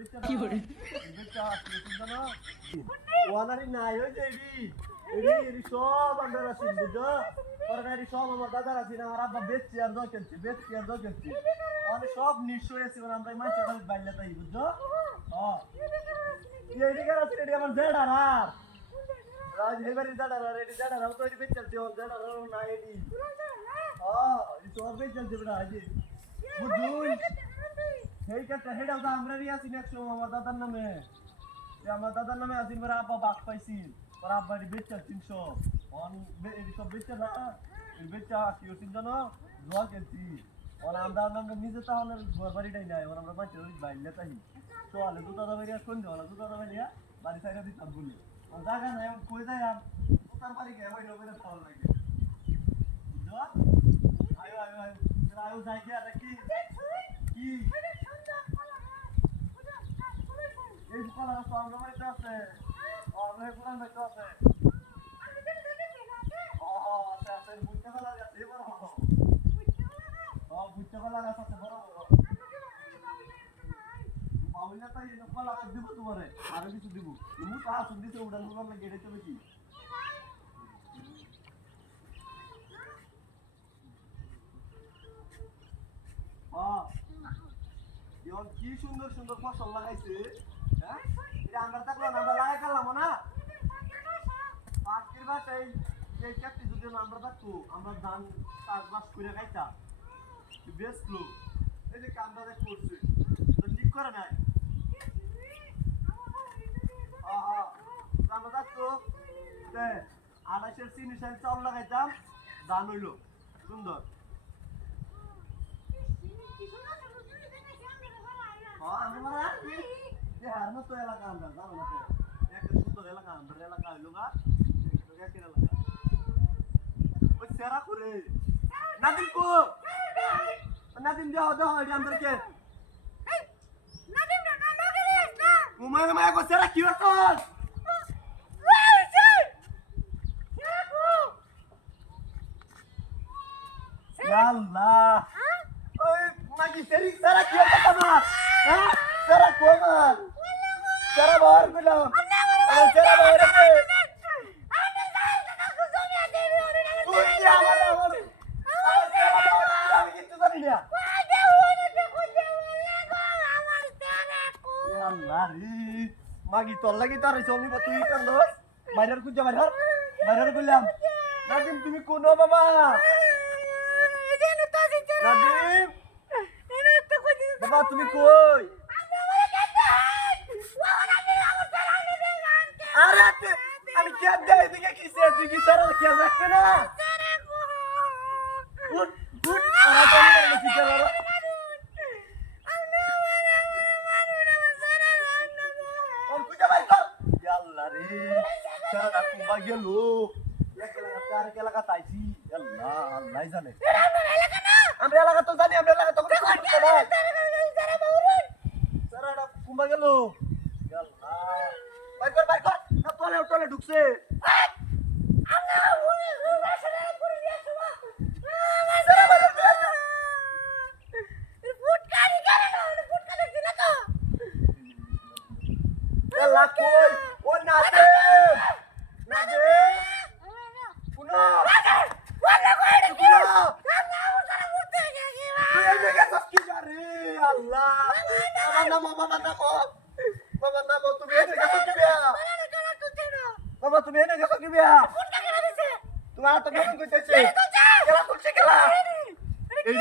কি করে ওয়ানারি নাই ওই যে এডি সব আমরা আছি বুঝছো তরকারি সব আমার দাদার আছে আমার আব্বা বেচছি আর দোকানছি আমি সব নিশ্চয় আছি আমরা মাছটা বাইলে তাই বুঝছো হ্যাঁ এডি কার আছে এডি আমার জেডার আর রাজ হেবারি জেডার আর এডি জেডার তো এডি বেচলছে ও জেডার না এডি হ্যাঁ এই সব বেচলছে বড় আজি বুঝুন হেইটা হেডাও তো আমরারই আছি নেক্সট আমার দাদার নামে আমার দাদার নামে আছি মেরা আব্বা বাক পাইছি আর আব্বা বেচা 300 অন এই সব বেচা না এই বেচা কি ওটিন জানো জোয়া কেছি আর আমরা নিজে তাহলে ঘর বাড়িটাই নাই আর আমরা মাছ ওই বাইলে তাই চলে দুটো দাদা বাড়ি কোন দেওয়া দুটো দাদা বাড়ি বাড়ি সাইডে দিতাম বলি আর জায়গা নাই কই যাই আর তার বাড়ি গে ওই লোকের ভালো লাগে বুঝছো আয়ো যাই কি আর কি এই কলা তো আমরা বাড়িতে আছে আমরা কোন বাড়িতে আছে আছে বুঝতে কলা আছে বড় বুঝতে কলা আছে বড় বাউলা তাই কলা দিব তোমারে আর কিছু দিব তুমি তা শুনদিছে উড়ান উড়ান লাগে এটা চলে কি কি সুন্দর সুন্দর ফসল লাগাইছে হ্যাঁ এটা আমরা থাকলাম আমরা লাগাই গেলাম না পাঁচটির বাসায় এই চারটি যদি আমরা থাকতো আমরা ধান চাষবাস করে খাইতাম বেসলো এই যে কামটা দেখ করছে তো ঠিক করে নাই আমরা থাকতো 28 চিনি চাল লাগাইতাম ধান হইলো সুন্দর তো এলাকা আমরা জানো না তো একটা সুন্দর এলাকা আমরা এলাকা হইলো গা একের এলাকা ওই সেরা করে নাদিম কো নাদিম দাও এটা আমাদেরকে নাদিম না গেলে না ঘুমায় কো সেরা কি হতো আল্লাহ ওই মাগি সেরা কি হতো তোমার হ্যাঁ সেরা কোমান সেরা বাহার গুলাম আরে সেরা বাহার রে তুই কি আমার সেরা বাহার আমি কিছু জানি না আল্লাহ রে মাগি তোর লাগি তার চলনি তুই কেন বাইরের কুজা বাইরের গুলাম নাদিম তুমি কোন বাবা নাদিম বাবা তুমি কই আরে আমি কে দেই দিকে কিসে তুই কি সারা কে রাখছ না উঠ আরে তুমি না কি করো ওম কুজা ভাই কর আল্লাহ রে সারা কুবা গেল একলা তাইছি আল্লাহ জানে আমরা এলাকা তো জানি আমরা এলাকা তো সারা কুম্বা গেল বাইর কর না তোলে ঢুকছে তুমি এনে গেছো কি বিয়া তোমার তো কেমন কইতেছে খেলা করছে খেলা এই